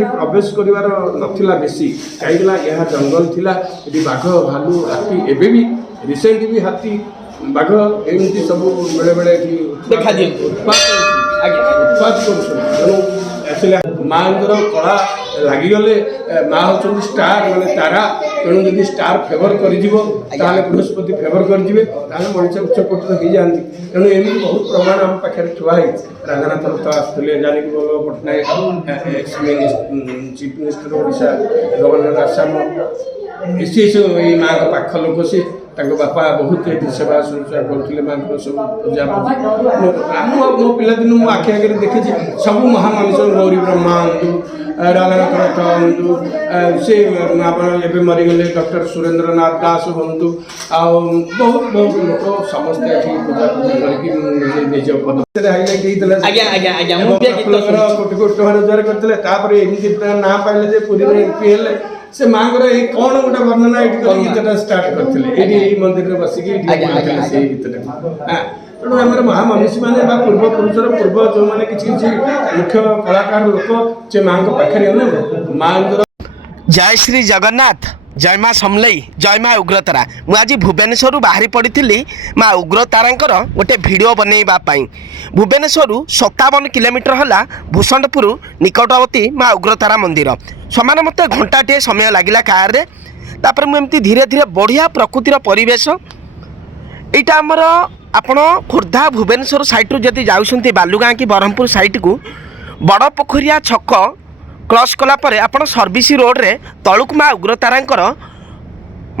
ये प्रवेश कर नाला बेसी कहीं यह जंगल थिला ये बाघ भालू हाथी एवं भी रिसेंट भी हाथी बाघ एमती सब बेले बेले देखा दिए उत्पाद कर माँ कला लगिगले माँ हूँ स्टार माने तारा तेणु जब स्टार फेवर कर बृहस्पति फेवर करेंगे मनीष उच्चकोटी हो जाती तेणु एमती बहुत प्रमाण आम पाखे ठुआई राजनाथ रथ आसते Janaki Vallabh Patnaik ex chief minister Odisha governor Assam ये माँ पाख लोक सी बापा बहुत सेवा शुश्रूषा करते माँ सब पूजा मो पिलादिन मो आखि आगे देखी सब महामनिष गौरी ब्रह्मा हूँ राजनाथ रथ हूँ से मरीगले डॉक्टर सुरेंद्र नाथ दास हूँ आ बहुत बहुत लोक समस्ते पूजा पूजा करके निज पद कोटि कोटि टଙ୍କା रोजगार करते एमती ना पाइले पुरी एमपी हेले से माँ कौन गोटे वर्णना ये गीतटा स्टार्ट करते मंदिर में बसिकी गीतटा तेणु आम महामनीषी मैंने पूर्वपुरुषर पूर्व जो मैंने किसी मुख्य कलाकार लोक से माँ पाखे माँ जय श्री जगन्नाथ जय माँ समलई जय माँ उग्रतारा मुझे भुवनेश्वर बाहरी पड़ी माँ उग्रतारा गोटे भिडियो बनवाई भुवनेश्वर 57 किलोमीटर है भूषणपुर निकटवर्ती माँ उग्रतारा मंदिर समान मत घंटाटे समय लगिला कार रे तापर मुझे धीरे धीरे बढ़िया प्रकृतिर परिवेश यहाँ आमर आपण खोर्धा भुवनेश्वर साइट जदि जाऊँच बालुगाँ कि ब्रह्मपुर साइट को बड़ पोखरिया छक क्रॉस कलापर आपण सर्विस रोड रे तलुक माँ उग्रतारा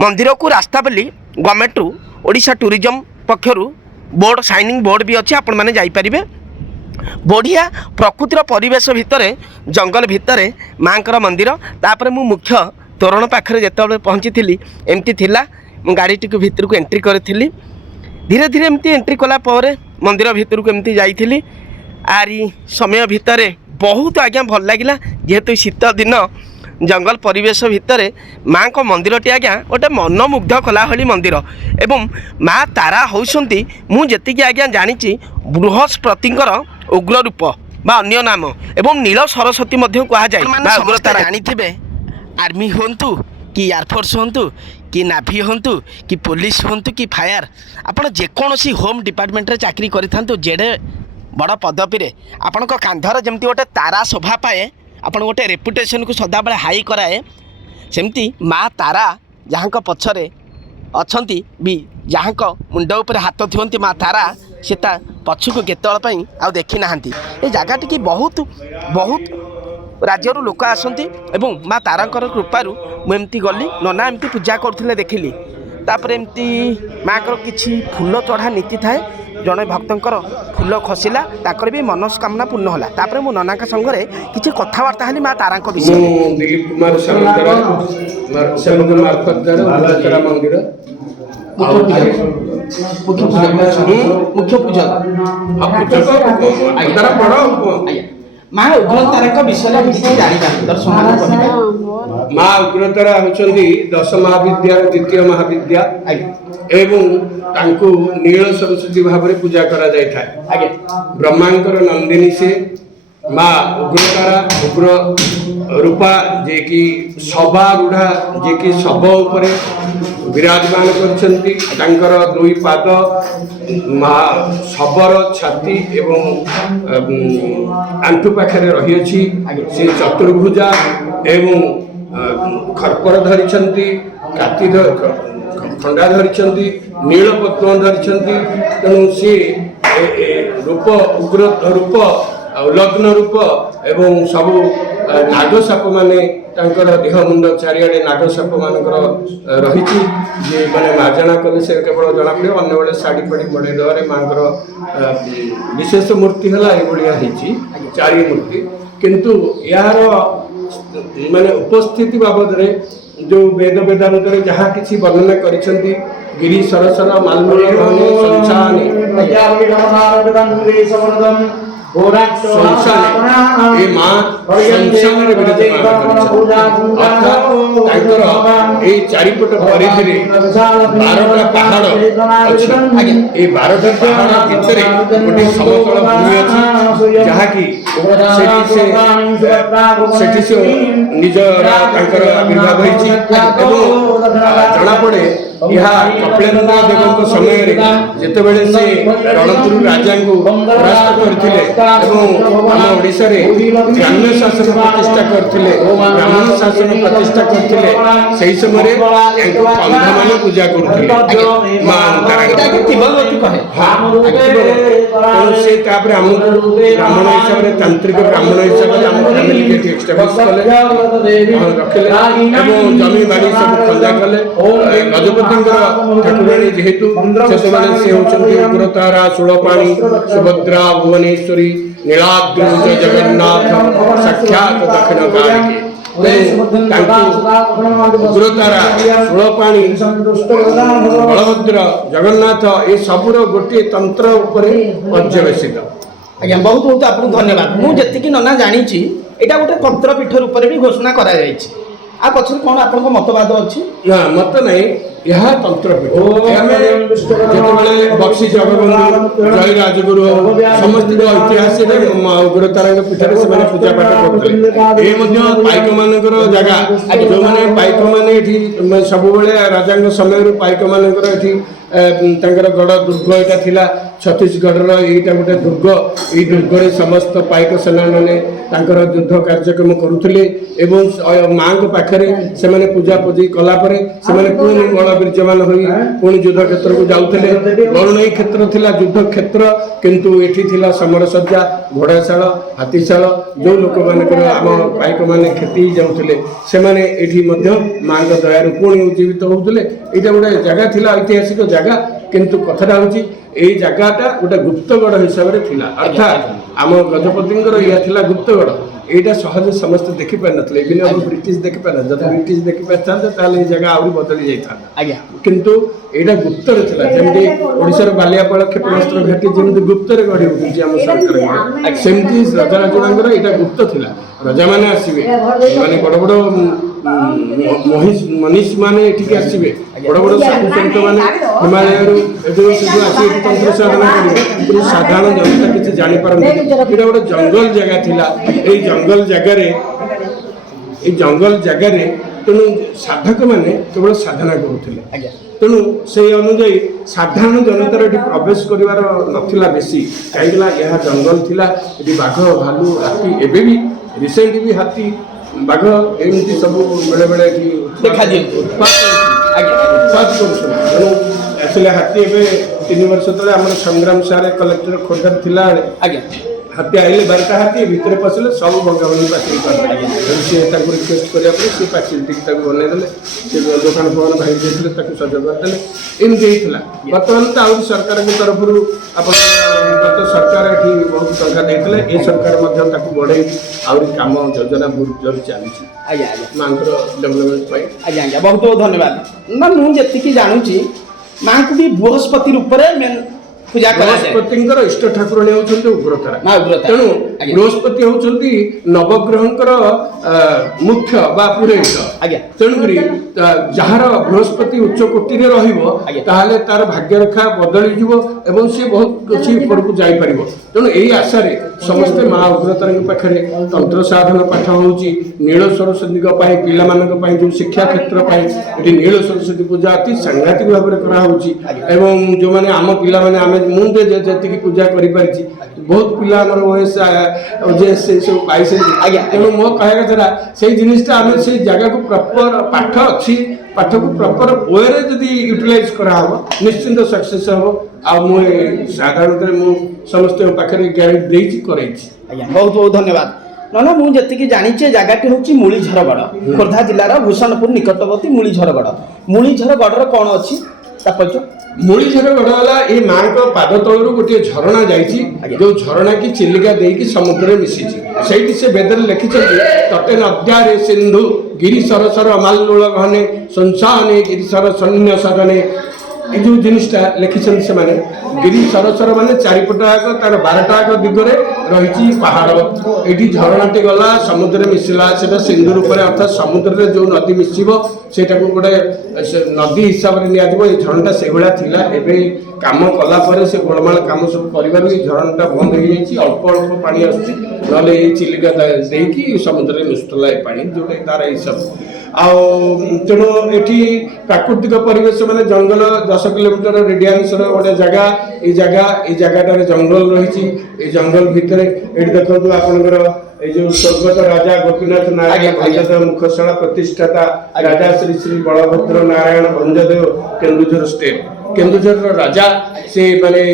मंदिर को रास्ता बोली गवर्नमेंट ओडिशा टूरिज्म पक्षर बोर्ड साइनिंग बोर्ड भी अच्छे आपण मैंने जाइपारे बढ़िया प्रकृतिर परिवेश भितर जंगल भितर माँ मंदिर तापर मु मुख्य तोरण पाखे जिते पहुँची एमती थिला मु गाड़ी टी भितर को एंट्री करी धीरे धीरे एमती एंट्री कलापर मंदिर भितर को एमती जाइली आरी समय भितर बहुत आज्ञा भल लगिला जेहेतु शीत दिन जंगल परिवेश भितर माँ को मंदिर टी आज्ञा गोटे मनमुग्ध कला भली मंदिर एवं माँ तारा होती मुझे आज्ञा जानी बृहस्पतिंकर उग्र रूप बा अन्य नाम एवं नील सरस्वती कहुए माँ उग्रतारा जानी आर्मी हूँ कि एयरफोर्स हूँ कि नाभी हूँ कि पुलिस हूँ कि फायर आपड़ जेकोसी होम डिपार्टमेंट चाकरी करूँ जेडे बड़ पदवी आपण कांधर जमती गोटे तारा शोभा पाए आपण गोटे रेपुटेशन को सदाबले हाई कराए सेमती माँ तारा जहाँ पछरे अच्छी भी जहाँ मुंड उपर हाथ थी माँ तारा से पछक केतल आउ देखी ना ये जगह टी बहुत बहुत राज्य लोक आसती एवं माँ तारा कृपारू मुझे गली नना एमती पूजा करते देखिली तापर एमती माँ किसी फूल चढ़ा नीति थाए जड़े भक्तर फूल खसला ताकर भी मनस्कामना पूर्ण होला तापर मो नना संगे किसी कथबार्ता हली माँ तारा विषय दिलीप कुमार मंदिर मुख्य पूजा माँ उग्रतारा विषय माँ उग्रतारा होती 10 महाविद्या द्वितीय महाविद्या एवं तांको नील सरस्वती भाव में पूजा करा जाय था ब्रह्मांकर नंदिनी से माँ उग्रतारा उग्र रूपा जे कि सभा रूढ़ा जे कि शव उपर विराजमान करछंती तांकर दुई पाद शवर छाती एवं आंठू पाखे रही अछि से चतुर्भुजा एवं खरपर धरिछंती काती खंडा धरिछंती नील पद्म धरिछंती तेणु सी रूप उग्र रूप लग्न रूप एवं सबू नागसाप माने देह मुंड चारिआडे नागसाप मानकर रही मैंने मार्जना कले से केवल जना पड़े अन्य बेले शाढ़ी फाड़ी मड़े देवे माँ विशेष मूर्ति है ये चारि मूर्ति किंतु यार माने उपस्थिति बाबद रे जो वेद वेदांत जहाँ किसी वर्णना करिसेंती गिरी सरसर मालमूल ଏ ମା ସଂସାରରେ ବିରାଜମାନ କରିଛନ୍ତି। ଅର୍ଥାତ୍ ଏଇ ଚାରିପଟ ପରିଧିରେ 12ଟା ପାହାଡ଼ ଅଛି। ଏ 12ଟା ପାହାଡ଼ ଭିତରେ ଗୋଟିଏ ସମତଳ ଭୂମି ଅଛି, ଯାହାକି ସେଠି ସେ ନିଜର ତାଙ୍କର ଆବିର୍ଭାବ ହୋଇଛି। ଏବଂ ଜଣାପଡ଼େ ଏହା କପିଳେନ୍ଦ୍ର ଦେବଙ୍କ ସମୟରେ ଯେତେବେଳେ ସେ ରଣପୁର ରାଜାଙ୍କୁ ପରାସ୍ତ କରିଥିଲେ ଏବଂ ଆମ ଓଡ଼ିଶାରେ ଗ୍ରାମ୍ୟ ଶାସନ ପ୍ରତିଷ୍ଠା କରିଥିଲେ, ବ୍ରାହ୍ମଣ ଶାସନ ପ୍ରତିଷ୍ଠା କରିଥିଲେ, ସେହି ସମୟରେ ତାଙ୍କୁ କନ୍ଧମାନେ ପୂଜା କରୁଥିଲେ ମା ତାରାଙ୍କୁ। ତେଣୁ ସେ ତାପରେ ଆମକୁ ବ୍ରାହ୍ମଣ ହିସାବରେ, ତାନ୍ତ୍ରିକ ବ୍ରାହ୍ମଣ ହିସାବରେ ଆମ ଫ୍ୟାମିଲିକି ଏଠି ଏଷ୍ଟାବ୍ଲିଶ୍ କଲେ, ରଖିଲେ ଏବଂ ଜମି ବାଡ଼ି ସବୁ ଖଞ୍ଜା କଲେ। ଗଜପତିଙ୍କର ଠାକୁରାଣୀ ଯେହେତୁ ସେତେବେଳେ ସେ ହେଉଛନ୍ତି ଉଗ୍ରତାରା, ଶୂଳପାଣି, ସୁଭଦ୍ରା, ଭୁବନେଶ୍ୱରୀ, ନୀଳାଦ୍ରି, ଜଗନ୍ନାଥ ସାକ୍ଷାତ ଦକ୍ଷିଣ କାଳିକେ। ଉଗ୍ରତାରା, ଶୂଳପାଣି, ବଳଭଦ୍ର, ଜଗନ୍ନାଥ ଏ ସବୁର ଗୋଟିଏ ତନ୍ତ୍ର ଉପରେ ପର୍ଯ୍ୟବେସିତ। ଆଜ୍ଞା, ବହୁତ ବହୁତ ଆପଣଙ୍କୁ ଧନ୍ୟବାଦ। ମୁଁ ଯେତିକି ନନା ଜାଣିଛି ଏଇଟା ଗୋଟେ ତନ୍ତ୍ରପୀଠ ରୂପରେ ବି ଘୋଷଣା କରାଯାଇଛି। ଆ ପଛରେ କ'ଣ ଆପଣଙ୍କ ମତବାଦ ଅଛି? ନା, ମତ ନାହିଁ, ଏହା ତନ୍ତ୍ରପୀଠ। ଆମେ ଯେତେବେଳେ ବକ୍ସି ଜଗବନ୍ଧୁ, ଜୟ ରାଜଗୁରୁ ସମସ୍ତଙ୍କ ଐତିହାସିକ ଉଗ୍ରତାରାଙ୍କ ପୀଠରେ ସେମାନେ ପୂଜା ପାଠ କରୁଥିଲେ। ଏ ମଧ୍ୟ ପାଇକମାନଙ୍କର ଜାଗା। ଯେଉଁମାନେ ପାଇକମାନେ ଏଠି ସବୁବେଳେ ରାଜାଙ୍କ ସମୟରୁ ପାଇକମାନଙ୍କର ଏଠି ତାଙ୍କର ଗଡ଼ ଦୁର୍ଗ ଏଇଟା ଥିଲା। ଛତିଶଗଡ଼ର ଏଇଟା ଗୋଟେ ଦୁର୍ଗ। ଏଇ ଦୁର୍ଗରେ ସମସ୍ତ ପାଇକ ସେନାମାନେ ତାଙ୍କର ଯୁଦ୍ଧ କାର୍ଯ୍ୟକ୍ରମ କରୁଥିଲେ ଏବଂ ମାଙ୍କ ପାଖରେ ସେମାନେ ପୂଜାପୂଜି କଲା ପରେ ସେମାନେ ପୁଣି ବଳ ବୀର୍ଯ୍ୟମାନ ହୋଇ ପୁଣି ଯୁଦ୍ଧ କ୍ଷେତ୍ରକୁ ଯାଉଥିଲେ। ବରୁଣେଇ କ୍ଷେତ୍ର ଥିଲା ଯୁଦ୍ଧ କ୍ଷେତ୍ର, କିନ୍ତୁ ଏଠି ଥିଲା ସମରସଜ୍ଜା, ଘୋଡ଼ାଶାଳ, ହାତୀଶାଳ। ଯେଉଁ ଲୋକମାନଙ୍କର ଆମ ପାଇକମାନେ କ୍ଷତି ଯାଉଥିଲେ ସେମାନେ ଏଠି ମଧ୍ୟ ମାଙ୍କ ଦୟାରୁ ପୁଣି ଉଜ୍ଜୀବିତ ହେଉଥିଲେ। ଏଇଟା ଗୋଟେ ଜାଗା ଥିଲା, ଐତିହାସିକ ଜାଗା। କିନ୍ତୁ କଥାଟା ହେଉଛି ଏଇ ଜାଗାଟା ଗୋଟେ ଗୁପ୍ତଗଡ଼ ହିସାବରେ ଥିଲା। ଅର୍ଥାତ୍ ଆମ ଗଜପତିଙ୍କର ଏହା ଥିଲା ଗୁପ୍ତଗଡ଼। এইটা সহজে সমস্তে দেখিপারিনଥିଲେ, ইভিন ଆମ ବ୍ରିଟିଶ ଦେଖିପାରିନଥିଲେ। ଯଦି ବ୍ରିଟିଶ ଦେଖିପାରିଥାନ୍ତେ ତାହେଲେ এই ଜାଗା ଆହୁରି ବଦଳି ଯାଇଥାନ୍ତା। ଆଜ୍ଞା, କିନ୍ତୁ ଏଇଟା ଗୁପ୍ତରେ ଥିଲା। ଯେମିତି ଓଡ଼ିଶାର ବାଲିଆପାଳ କ୍ଷେପଣାସ୍ତ୍ର ଘାଟି ଯେମିତି ଗୁପ୍ତରେ ଗଢ଼ି ଉଠିଛି ଆମ ସରକାରଙ୍କର, ସେମିତି ରଜରାଜୁଡ଼ାଙ୍କର ଏଇଟା ଗୁପ୍ତ ଥିଲା। ରଜାମାନେ ଆସିବେ, ମାନେ ବଡ଼ ବଡ଼ ମନୀଷୀ ମାନେ ଏଠିକି ଆସିବେ, ବଡ଼ ବଡ଼ ସାଧୁ ସନ୍ଥ ମାନେ ହିମାଳୟରୁ ଏଠୁ ସେଠୁ ଆସି ଏଠି ତନ୍ତ୍ର ସାଧନା କରିବେ, କିନ୍ତୁ ସାଧାରଣ ଜନତା କିଛି ଜାଣିପାରନ୍ତି। ଏଇଟା ଗୋଟେ ଜଙ୍ଗଲ ଜାଗା ଥିଲା। ଏଇ ଜଙ୍ଗଲ ଜାଗାରେ ତେଣୁ ସାଧକମାନେ କେବଳ ସାଧନା କରୁଥିଲେ। ତେଣୁ ସେଇ ଅନୁଯାୟୀ ସାଧାରଣ ଜନତାର ଏଠି ପ୍ରବେଶ କରିବାର ନଥିଲା ବେଶୀ, କାହିଁକିନା ଏହା ଜଙ୍ଗଲ ଥିଲା। ଏଠି ବାଘ, ଭାଲୁ, ହାତୀ, ଏବେ ବି ରିସେଣ୍ଟ ବି ହାତୀ, ବାଘ ଏମିତି ସବୁ ବେଳେବେଳେ ଏଠି ଦେଖାଦିଅନ୍ତି, ଉତ୍ପାତ କରୁଛନ୍ତି। ତେଣୁ ଆସିଲେ ହାତୀ ଏବେ 3 ବର୍ଷ ତଳେ ଆମର ସଂଗ୍ରାମ ସାର୍ କଲେକ୍ଟର ଖୋର୍ଦ୍ଧାରେ ଥିଲାବେଳେ ହାତୀ ଆଇଲେ 12ଟା ହାତୀ ଭିତରେ ପଶିଲେ, ସବୁ ଭଙ୍ଗାଭଙ୍ଗି ପାଚିରି କରିଦେଲେ। ସିଏ ତାଙ୍କୁ ରିକ୍ୱେଷ୍ଟ କରିବା ପରେ ସେ ପାଚିରିଟିକି ତାକୁ ବନେଇଦେଲେ। ସେ ଦୋକାନ ଫୋକାନ ଭାଙ୍ଗି ଦେଇଥିଲେ, ତାକୁ ସଜ କରିଦେଲେ। ଏମିତି ହେଇଥିଲା। ବର୍ତ୍ତମାନ ତ ଆହୁରି ସରକାରଙ୍କ ତରଫରୁ ଆପଣ ଗତ ସରକାର ଏଠି ବହୁତ ଟଙ୍କା ଦେଇଥିଲେ। ଏ ସରକାର ମଧ୍ୟ ତାକୁ ବଢ଼େଇ ଆହୁରି କାମ ଯୋଜନା ବହୁତ ଜୋର ଚାଲିଛି ମାଙ୍କର ଡେଭଲପମେଣ୍ଟ ପାଇଁ। ଆଜ୍ଞା, ବହୁତ ବହୁତ ଧନ୍ୟବାଦ। ନା, ମୁଁ ଯେତିକି ଜାଣୁଛି ମାଙ୍କୁ ବି ବୃହସ୍ପତି ରୂପରେ ପୂଜା କରାଯାଏ। ବୃହସ୍ପତିଙ୍କର ଇଷ୍ଟ ଠାକୁରାଣୀ ହେଉଛନ୍ତି ଉଗ୍ରତାରା। ତେଣୁ ବୃହସ୍ପତି ହେଉଛନ୍ତି ନବଗ୍ରହଙ୍କର ମୁଖ୍ୟ ବା ପୁରୋହିତ। ତେଣୁକରି ଯାହାର ବୃହସ୍ପତି ଉଚ୍ଚ କୋଟିରେ ରହିବ ତାହେଲେ ତାର ଭାଗ୍ୟରେଖା ବଦଳିଯିବ ଏବଂ ସେ ବହୁତ କିଛି ଉପରକୁ ଯାଇପାରିବ। ତେଣୁ ଏଇ ଆଶାରେ ସମସ୍ତେ ମା ଉଗ୍ରତାରାଙ୍କ ପାଖରେ ତନ୍ତ୍ର ସାଧନ ପାଠ ହେଉଛି। ନୀଳ ସରସ୍ୱତୀଙ୍କ ପାଇଁ, ପିଲାମାନଙ୍କ ପାଇଁ ଯେଉଁ ଶିକ୍ଷା କ୍ଷେତ୍ର ପାଇଁ ଏଠି ନୀଳ ସରସ୍ୱତୀ ପୂଜା ଅତି ସାଂଘାତିକ ଭାବରେ କରାହେଉଛି। ଏବଂ ଯେଉଁମାନେ ଆମ ପିଲାମାନେ, ଆମେ ମୁଁ ଯେତିକି ପୂଜା କରିପାରିଛି, ବହୁତ ପିଲା ଆମର OS ସବୁ ପାଇଛନ୍ତି। ତେଣୁ ମୋ କହିବା କଥା ସେଇ ଜିନିଷଟା ଆମେ ସେଇ ଜାଗାକୁ ପ୍ରପର ପାଠ ଅଛି, ପାଠକୁ ପ୍ରପର ୱେରେ ଯଦି ୟୁଟିଲାଇଜ କରାହେବ ନିଶ୍ଚିନ୍ତ ସକ୍ସେସ୍ ହେବ। ଆଉ ମୁଁ ସାଧାରଣତଃ ମୁଁ ସମସ୍ତଙ୍କ ପାଖରେ ଗ୍ୟାରେଣ୍ଟି ଦେଇଛି, କରେଇଛି। ବହୁତ ବହୁତ ଧନ୍ୟବାଦ। ନା, ମୁଁ ଯେତିକି ଜାଣିଛି ଏ ଜାଗାଟି ହେଉଛି ମୂଳିଝରଗଡ଼, ଖୋର୍ଦ୍ଧା ଜିଲ୍ଲାର ଭୂଷଣପୁର ନିକଟବର୍ତ୍ତୀ ମୂଳିଝରଗଡ଼। ମୂଳିଝରଗଡ଼ର କ'ଣ ଅଛି ତାତ୍ପର୍ଯ୍ୟ? ମୂଳିଝରଗଡ଼ ହେଲା ଏଇ ମାଙ୍କ ପାଦ ତଳରୁ ଗୋଟିଏ ଝରଣା ଯାଇଛି, ଯୋଉ ଝରଣା କି ଚିଲିକା ଦେଇକି ସମୁଦ୍ରରେ ମିଶିଛି। ସେଇଠି ସେ ବେଦରେ ଲେଖିଛନ୍ତି, ତଟେ ନଦ୍ୟାରେ ସିନ୍ଧୁ ଗିରି ସରସର ମାଲ୍ଲୁଳ ଘନେ ସଂସାନେ ଗିରିଶର ସୈନ୍ୟ ସଦନେ ये जो जिनिसटा लिखिं से माने गिरी सरसर माने चारिपटाक तार 12टाक दिगरे रही पहाड़ ये झरणाटी गला समुद्र मिशिला से सिंधु रूप में अर्थात समुद्र में जो नदी मिशिब से गोटे नदी हिसाब से नियाजिब ये झरणा से भाया थिला एबे काम कला पर से गोलमाल काम सब कर झरणा बंद हो जाइए अल्प अल्प पानी आसुची नले चिलिका देकी समुद्र में मिशुला ये पानी जोटा तार हिसाब तेणु एटी प्राकृतिक परिवेश माने जंगल 10 किलोमीटर रेडियंस गोटे जगह जगह जंगल रही जंगल भितर ये देखो आपंकर जो स्वर्गत राजा गोपीनाथ नारायण भंजदेव मुखशाला प्रतिष्ठाता राजा श्री श्री बलभद्र नारायण भंजदेव केन्दुझर स्टेट केन्दुझर राजा से माने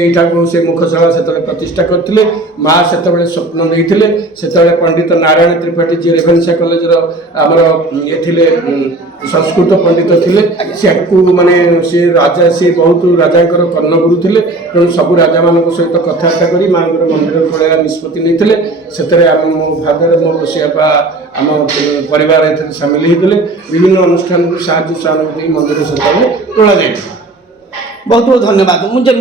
से मुखशाला से प्रतिष्ठा करते माँ से स्वप्न देते से पंडित नारायण त्रिपाठी जी रेभेन्सा कॉलेज आमर ये संस्कृत पंडित थे माने से राजा से बहुत राजा कर्णगुरु थे तेणु सब राजा मान सहित कथबार्ता कर माँ मंदिर खोल निष्पत्ति नहीं मो फादर मो बसियापा आम परिवार सामिल होते विभिन्न अनुष्ठान को साहाଯ୍य सहानुभूति मंदिर सहित तोड़ा जाए। बहुत बहुत धन्यवाद मुझे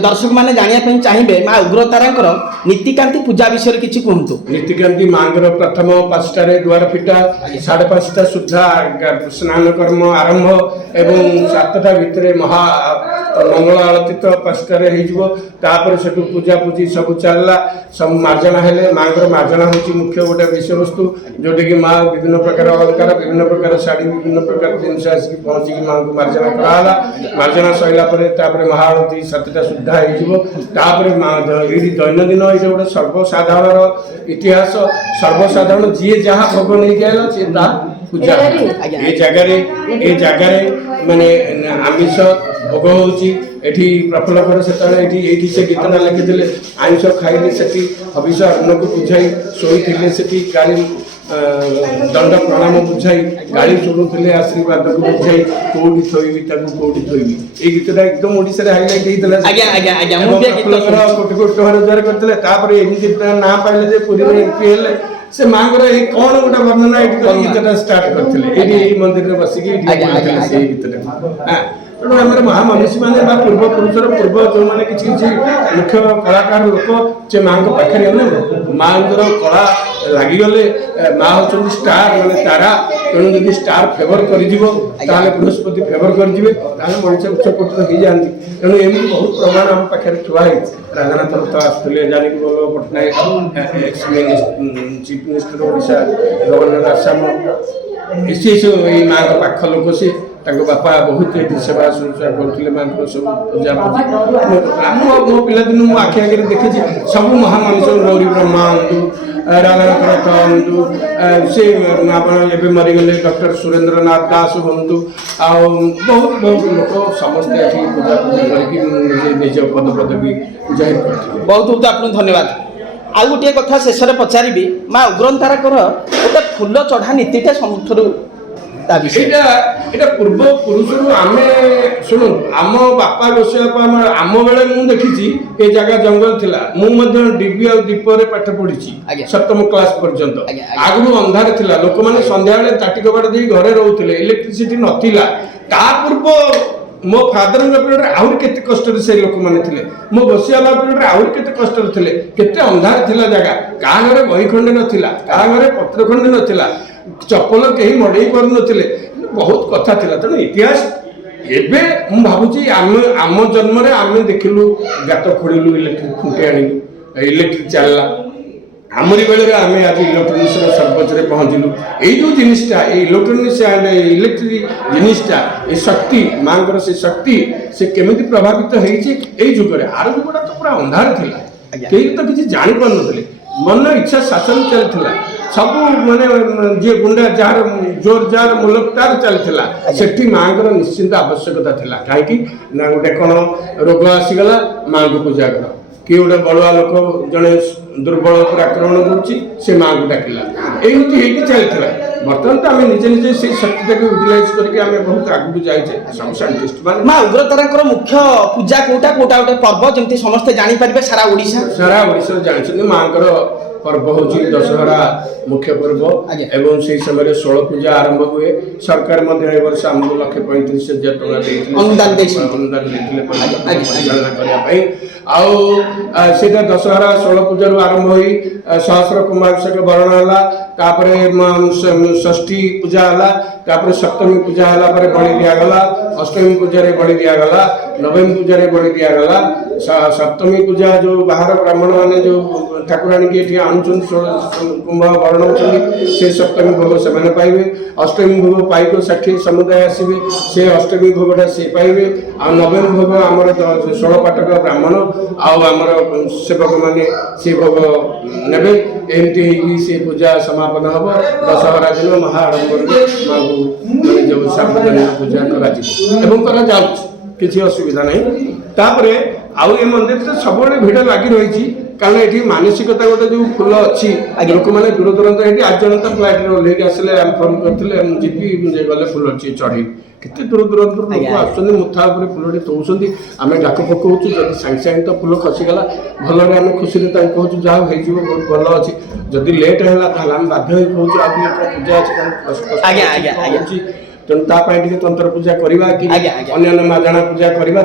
दर्शक मैंने जानापी चाहिए माँ उग्रतारा नीतिकांति पूजा विषय किसी कहतु। नीतिकांति माँ प्रथम 5टार द्वार फिटा 5:30 सुधा स्नान कर्म आरंभ एवं 7टा भितर महा मंगल आरती तो 5टार होपर से पूजा पूजी सब चलला सब मार्जना हेले माँ मार्जना हूँ मुख्य गोटे विषय वस्तु जोटा कि माँ विभिन्न प्रकार अलंकार विभिन्न प्रकार शाढ़ी विभिन्न प्रकार जिनस आसिक पहुँचिकी माँ को मार्जना कराला मार्जना सैला महाआरती 7टा सुधा होती दैनंदिन ये गोटे सर्वसाधारण इतिहास सर्वसाधारण जी जहाँ भोग नहीं आला सी पूजा ये जगह माने आमिष भोग होची एठी प्रफुल्लकर से गीतटा लिखिले आमिष खाइले से हविष अन्न को बुझाई शोई से गाड़ी दंड प्रणाम बुझाई गाड़ी शुणुले आशीर्वाद को बुझाई कौटी थोबी कौटी थोबी ये गीतटा एकदम ओडिशा हाइलाइट होता कोटी कोटी टଙ୍କା रोजगार करते एमती ना पाइले पुरी एमपी हेले से माँ कौन गोटे वर्णना ये गीतटा स्टार्ट करते मंदिर में बसिकी गीतटा तेणु आम महामनीषी मैंने पूर्व पुरुषर पूर्व जो मैंने किसी मुख्य कलाकार लोक से माँ पाखे माँ कला लगिगले माँ हूँ स्टार माने तारा तेणु जब स्टार फेवर कर बृहस्पति फेवर करेंगे मनुष्य उच्चकोटी हो जाती तेणु एमती बहुत प्रमाण आम पाखे थुआई राजनाथ रथ आसुले Janaki Vallabh Patnaik ex chief minister Odisha governor Assam ये माँ पाख लोक सी बापा बहुत सेवा शुश्रूषा करते माँ सब पूजा मो पिलादिन मो आखि आगे देखी सब महामनुष्य गौरी ब्रह्मा हूँ राजनाथ रथ हूँ से मरीगले डॉक्टर सुरेंद्रनाथ दास हूँ बहुत बहुत लोग समस्ते ये पूजा पूजा करके निज पद पदवी जाहिर करते। बहुत बहुत आपको धन्यवाद। आउ गोटे कथा शेष पचारि माँ उग्रतारा गोटे फूल चढ़ा नीतिटा सबुठ पूर्व पुरुष आम शुणु आम बापा गोसापा आम बेले मुझे देखी ये जगह जंगल थिला मुझे डिग्री और दीपर पाठ पढ़ी 7म क्लास पर्यंत आगु अंधार थिला लोक मैंने संध्या बेले ताटी कबाट दे घरे रोते इलेक्ट्रिसिटी नथिला ता पूर्व मो फादर पीरियड आहुरी केते कष्ट से लोक मैंने थे मो बसियाला पीरियड आहुरी केते कष्ट थे केते अंधार थिला जगह क्या घरे बही खंडे नथिला क्या घरे पत्र खंडे नथिला चप्पल कहीं मड़े कर बहुत कथा थिला तेणु इतिहास एबे मु भाबुची आम जन्म रे आम देखिलु गात खोड़िलु इलेक्ट्रिक खुंटे आनिलु इलेक्ट्रिक चलला आमरी बेले आम आज इलेक्ट्रोनिक्स सर्वोच्च रे पहुँचलु ये जो जिनिसटा इलेक्ट्रोनिक्स एंड इलेक्ट्रिक जिनिसटा ये शक्ति माँ से शक्ति से केमिति प्रभावित होई जुगरे आर जुगटा तो पूरा अंधार थिला कहीं तो किसी जानी पार नथिले मन इच्छा शासन चलता सब माने जे गुंडा जार जोर जार मुलक तार चलता सेठी माँ निश्चिंत आवश्यकता थिला कहीं ना गोटे कौन रोग आसीगला माँ को पूजा कर किए गोटे बलुआ लोक जड़े दुर्बल पर आक्रमण कर माँ को डाकिला एमती चलता बर्तमान तो आम निजे निजे से शक्ति को यूटिलाइज करके आम बहुत आगू जाए सब साइंटिस्ट मान माँ उग्रतारा मुख्य पूजा कोटा कोटा गोटे पर्व जमी समस्ते जापर सारा ओडिशा जानते माँ पर्व होची दशहरा मुख्य पर्व एवं से समय 16 पूजा आरंभ हुए सरकार मध्य ए वर्ष हमको 1,35,000 टका देथिले अनुदान देथिले परिचालना करिया पई आउ सेटा दशहरा 16 पूजा आरंभ होई सहस्र कुमारसक वर्ण हला तापरे षष्ठी पूजा हला तापरे सप्तमी पूजा हला पर बलि दिया गला अष्टमी पूजा रे बलि दिया गला नवमी पूजा रे बलि दिया गला सप्तमी पूजा जो बाहर ब्राह्मण माने जो ठाकुराणी के एठी आनुचन कुंभ वर्ण से सप्तमी भोग से पाइबे अष्टमी भोग पाइक 60 समुदाय आसबे से अष्टमी भोगटा से पाइबे आ नवमी भोग आमर 16 पाटक ब्राह्मण आमर सेवक माने से भोग नेबे एमती से पूजा समापन हम दशहरा दिन महाआडंबर जो सार्वजनिक पूजा करा किसी असुविधा नहीं तापरे आउ ए मंदिर तो सब भिड़ लगी रही कारण ये मानसिकता गोटे जो फुल अच्छी लोक मैंने दूर दूरांत ये आज जनता फ्लाइट ओह्लैक आसे फोन करते जी गले फुल अच्छी चढ़ी केते दूर दूरांत लोक आसुच्च मुथा फुलटी तौंस आम डाक पकाऊ जब सागे सागे तो फुल खसीगला भलरे आम खुशी कहूँ जहाँ हो बहुत भल अच्छी जदि लेट है आम बाध्य कहूँ आप पूजा अच्छी तेणु ताकि तंत्र पूजा करवा कि अन्य माजाणा पूजा करवा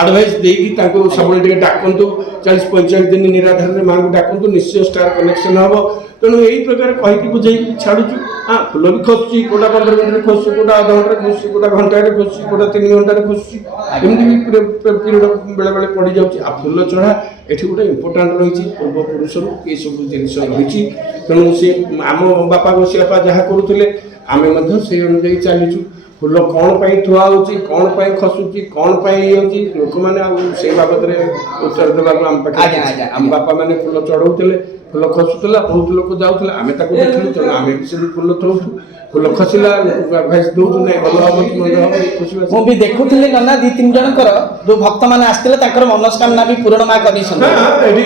आडभाइस देकी सब डाकतु 40-45 दिन निराधार माँ को डाकतु निश्चय स्टार कनेक्शन हम तेणु यही प्रकार कहीकि बुझे छाड़ुचु हाँ फुल भी खसुची कोटा 15 मिनट खसुची कोटा आधा घंटे खसुची कोटा घंटे खसुची कोटा 3 घंटे खसुची एमती भी पीरियड बेले बेले पड़ जाऊँगी आ फुल चढ़ा ये गोटे इम्पोर्टाट रही पूर्वपुरुष ये सब जिन रही तेणु सी आम बापा गोसीबापा जहाँ करुले आम से अनुजाई चलीचु फुल कौन पाई थुआ होची कौन पाई खसुची कौन पाई होची लोक माने से बाबद उत्तर देवाक आम पाखे आम बापा माने फुल चढ़ाऊले फुल खसुला बहुत लोग जाऊे आम देखलु तेणु आम भी से फुल थोड़ू फुल खसला एडभाइस दौर ना भल हम मंद हम खुशी मुझे देखुली नना 2-3 जनकर जो भक्त मैंने आसते मनस्कामना भी पूरण माँ कर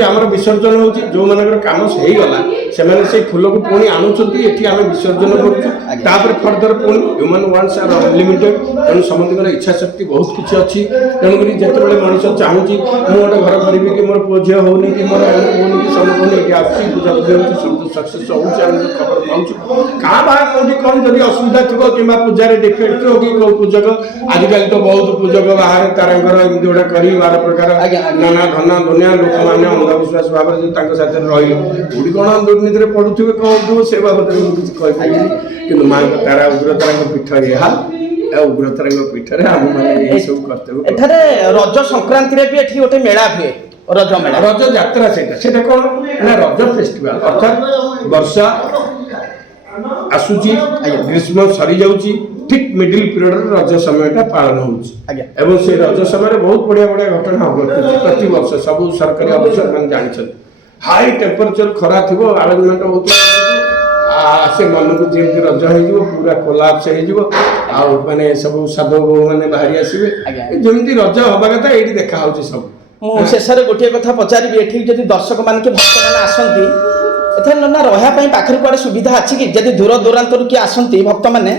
आमर विसर्जन होची जो मानकर काम से गला से फुल को पुणी आणुचंती एठी आमे विसर्जन करूँ फर्दर पुणी ह्यूमन वांट्स आर अनलिमिटेड तेणु समस्त इच्छा शक्ति बहुत किसी अच्छी तेणुक जिते मनीष चाहूँगी मुझे गोटे घर करी कि मोर पुओ झील होनी कि मोर होनी कि समूह ये आसूँ पूजा पूजा सब सक्सेस हो खबर पाऊँ क्या बाहर कौटी कौन जब असुविधा थी कि पूजार डिफेक्ट थो कि पूजक आजिकल तो बहुत पूजक बाहर तार एमती गोटे कर 12 प्रकार नाना धना दुनिया लोक मैंने अंधविश्वास भाव साथ रही कौन दुर्नीति पड़ुवे कौन से बाबद किसी कही माँ तारा उग्रतारा पीठ यहाँ उग्रतारा पीठ आम मैंने सब कर्तव्य रज संक्रांति भी गोटे मेला हुए रज मेला रज यात्रा से कौन ना रज फेस्टिवल अर्थात वर्षा आसूची ग्रीष्म सरी जाऊँगी ठीक मिडिल पीरियड रज समय पालन हो से रज समय बहुत बढ़िया बढ़िया घटना घटुची प्रति वर्ष सब सरकारी अफिसर मैंने जानते हाई टेम्परेचर खरा थी आरेंजमेंट हो से मन को जमी रज हो पूरा कोलाप्स हो माने सब साधु बो मैंने बाहरी आसवे जमी रज हवा कथा ये देखा सब शेष गोटे कथा पचारि ये दर्शक मान के भक्त मैंने आसती ना रहा पाखे कड़े सुविधा अच्छी कि जब दूर दूरांत किए आसती भक्त मैंने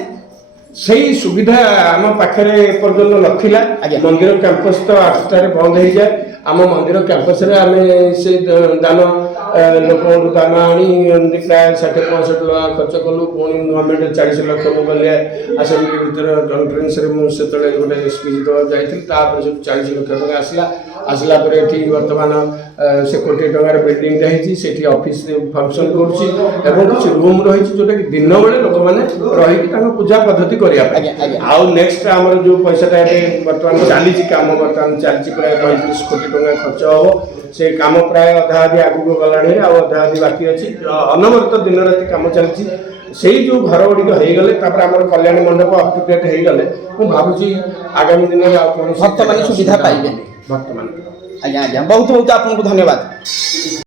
सही सुविधा आम पाखे पर्यटन नथिला मंदिर कैंपस तो 8टार बंद हो जाए आम मंदिर कैंपस आम से दान लोक दान आनी प्राय 60-65 टका खर्च कलु पुणी गवर्नमेंट 40 लाख गले आसेम्बली भर कन्फरेन्स मुझे गोटे स्पीच देवा जाइए सब 40 लाख टका आसला बर्तमान से 1 कोटी टकार बिल्डिंग जाइए से ऑफिस फंक्शन कर रूम रही जोटा कि दिन बेले लोक मैंने रही पूजा पद्धति आउ नेक्स्ट आमर जो पैसाटा बर्तमान चली कम बर्तमान चली प्राय 35 कोटी टका खर्च हम से कम प्राय अधा अधी आगू गला अधा अधी बाकी अच्छी अनवरत दिन राति कम चलती से जो घर गुड़िक होगले आम कल्याण मंडप अप टू डेट होगले मुझे भावी आगामी दिन में भक्त मैंने सुविधा पाइबे भक्त मान आज्ञा आज्ञा बहुत बहुत आपको धन्यवाद।